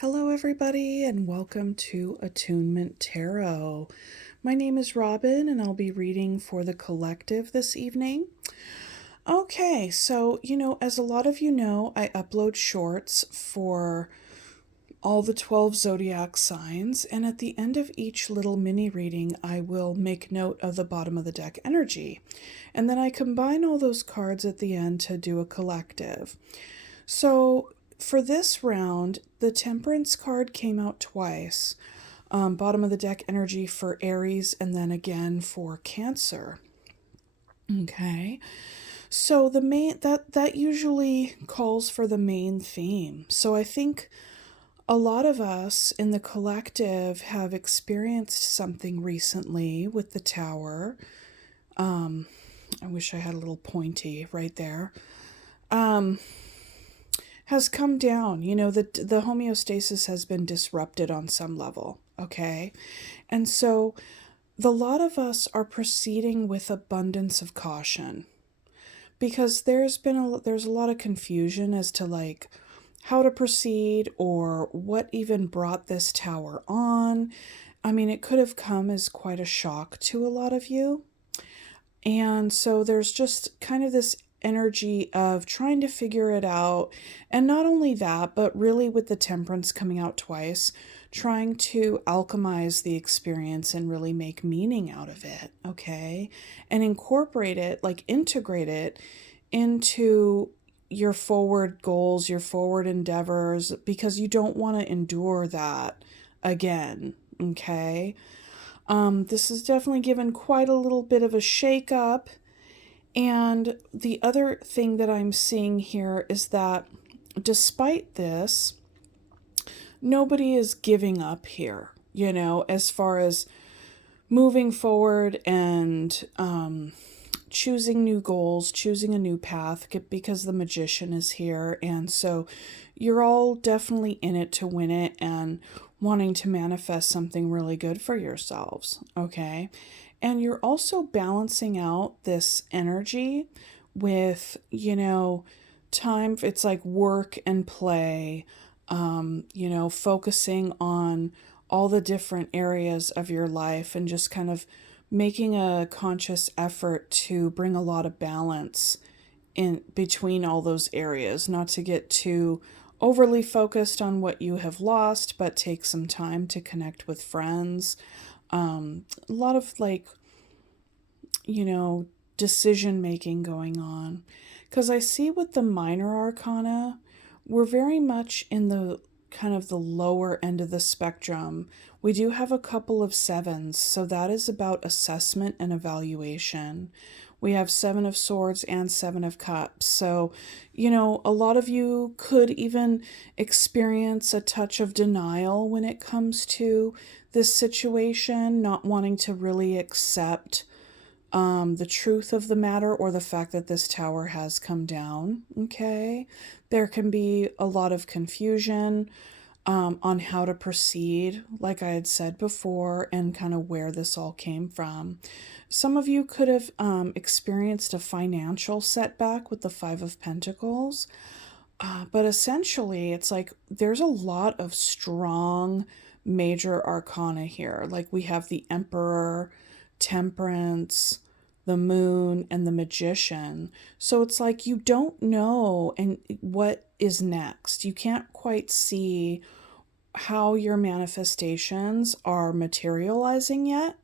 Hello, everybody, and welcome to Attunement Tarot. My name is Robin, and I'll be reading for the collective this evening. Okay, so, as a lot of you know, I upload shorts for all the 12 zodiac signs, and at the end of each little mini reading, I will make note of the bottom of the deck energy. And then I combine all those cards at the end to do a collective. So, for this round, the Temperance card came out twice. Bottom of the deck energy for Aries and then again for Cancer. Okay. So the main that usually calls for the main theme. So I think a lot of us in the collective have experienced something recently with the Tower. I wish I had a little pointy right there. Has come down. The homeostasis has been disrupted on some level, okay? And so the lot of us are proceeding with abundance of caution because there's a lot of confusion as to like how to proceed or what even brought this tower on. I mean, it could have come as quite a shock to a lot of you. And so there's just kind of this energy of trying to figure it out. And not only that, but really with the Temperance coming out twice, trying to alchemize the experience and really make meaning out of it, okay? And incorporate it, like integrate it into your forward goals, your forward endeavors, because you don't want to endure that again, okay? This has definitely given quite a little bit of a shake up. And the other thing that I'm seeing here is that despite this, nobody is giving up here, as far as moving forward and choosing new goals, choosing a new path, because the Magician is here. And so you're all definitely in it to win it and wanting to manifest something really good for yourselves, okay? And you're also balancing out this energy with, time. It's like work and play, focusing on all the different areas of your life and just kind of making a conscious effort to bring a lot of balance in between all those areas, not to get too overly focused on what you have lost, but take some time to connect with friends. A lot of decision making going on. Because I see with the minor arcana, we're very much in the kind of the lower end of the spectrum. We do have a couple of sevens, so that is about assessment and evaluation. We have Seven of Swords and Seven of Cups. So, a lot of you could even experience a touch of denial when it comes to this situation, not wanting to really accept the truth of the matter or the fact that this tower has come down, okay? There can be a lot of confusion on how to proceed, like I had said before, and kind of where this all came from. Some of you could have experienced a financial setback with the Five of Pentacles, but essentially it's like there's a lot of strong major arcana here. Like we have the Emperor, Temperance, the Moon, and the Magician. So it's like you don't know and what is next. You can't quite see how your manifestations are materializing yet,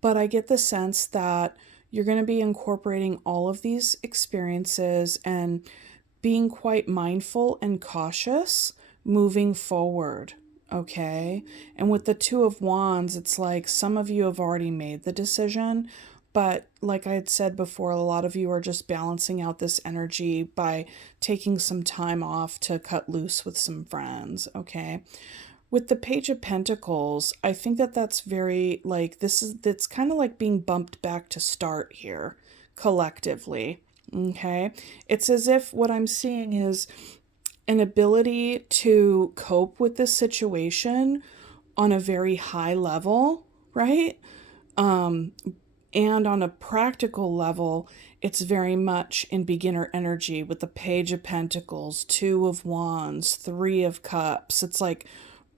but I get the sense that you're going to be incorporating all of these experiences and being quite mindful and cautious moving forward. Okay. And with the Two of Wands, it's like some of you have already made the decision, but like I had said before, a lot of you are just balancing out this energy by taking some time off to cut loose with some friends. Okay. With the Page of Pentacles, I think that that's very like that's kind of like being bumped back to start here collectively. Okay. It's as if what I'm seeing is an ability to cope with this situation on a very high level, right? And on a practical level, it's very much in beginner energy with the Page of Pentacles, Two of Wands, Three of Cups. It's like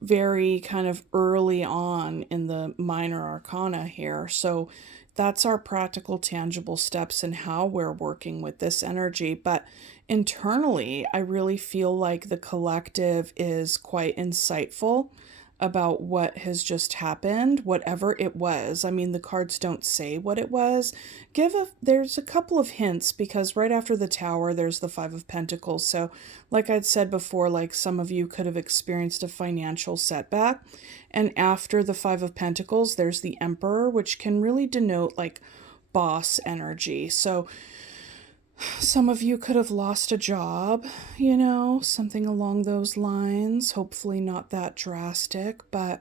very kind of early on in the minor arcana here. So that's our practical, tangible steps in how we're working with this energy. But internally, I really feel like the collective is quite insightful about what has just happened, whatever it was. I mean, the cards don't say what it was. There's a couple of hints because right after the Tower, there's the Five of Pentacles. So, like I'd said before, like some of you could have experienced a financial setback. And after the Five of Pentacles, there's the Emperor, which can really denote like boss energy. So, some of you could have lost a job, something along those lines. Hopefully not that drastic, but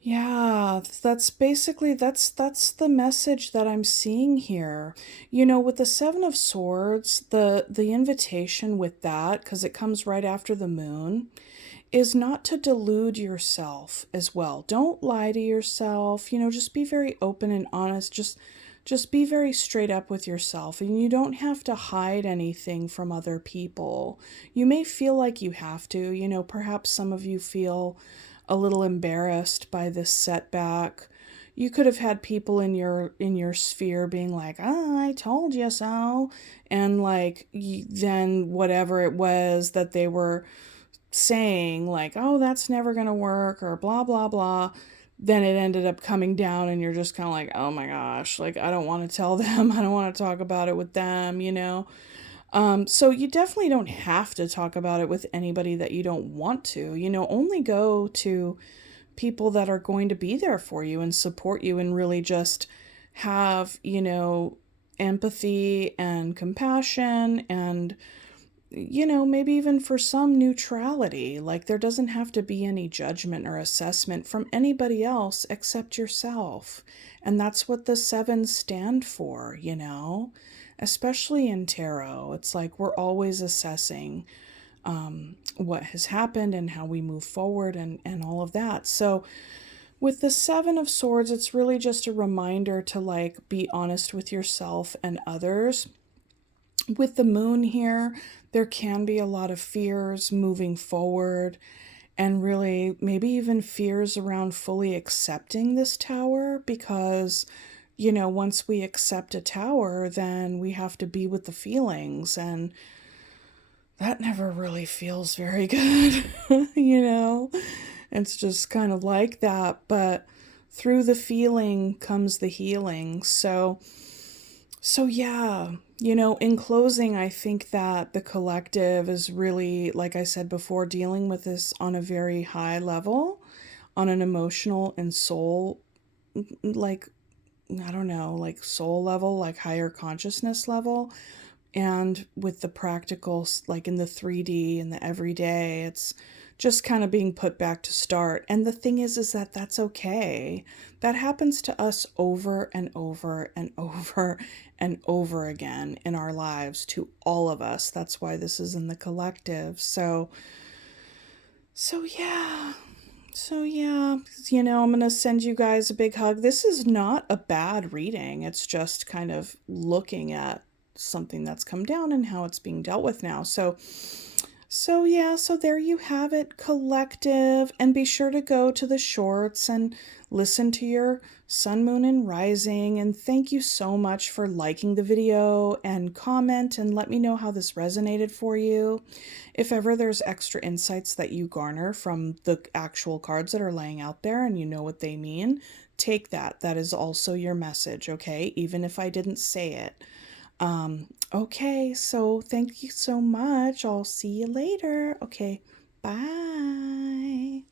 yeah, that's basically that's the message that I'm seeing here. With the 7 of Swords, the invitation with that, because it comes right after the moon, is not to delude yourself as well. Don't lie to yourself. Just be very open and honest. Just be very straight up with yourself, and you don't have to hide anything from other people. You may feel like you have to. Perhaps some of you feel a little embarrassed by this setback. You could have had people in your sphere being like, "Oh, I told you so," and like then whatever it was that they were saying, like, "Oh, that's never gonna work," or blah blah blah, then it ended up coming down and you're just kind of like, oh my gosh, like I don't want to tell them. I don't want to talk about it with them. So you definitely don't have to talk about it with anybody that you don't want to. Only go to people that are going to be there for you and support you and really just have, empathy and compassion and maybe even for some neutrality. Like there doesn't have to be any judgment or assessment from anybody else except yourself. And that's what the sevens stand for. Especially in tarot. It's like we're always assessing what has happened and how we move forward and all of that. So with the 7 of Swords, it's really just a reminder to like be honest with yourself and others. With the moon here, there can be a lot of fears moving forward and really maybe even fears around fully accepting this tower because, once we accept a tower, then we have to be with the feelings and that never really feels very good, It's just kind of like that, but through the feeling comes the healing. So yeah, in closing, I think that the collective is really, like I said before, dealing with this on a very high level, on an emotional and soul, like, I don't know, like soul level, like higher consciousness level. And with the practicals, like in the 3D and the everyday, it's just kind of being put back to start. And the thing is that that's okay. That happens to us over and over and over and over again in our lives, to all of us. That's why this is in the collective. So yeah. So yeah, I'm going to send you guys a big hug. This is not a bad reading. It's just kind of looking at something that's come down and how it's being dealt with now. So yeah, so there you have it, collective. And be sure to go to the shorts and listen to your sun, moon, and rising. And thank you so much for liking the video and comment and let me know how this resonated for you. If ever there's extra insights that you garner from the actual cards that are laying out there and you know what they mean, take that. That is also your message, okay? Even if I didn't say it. Okay, so thank you so much. I'll see you later. Okay, bye.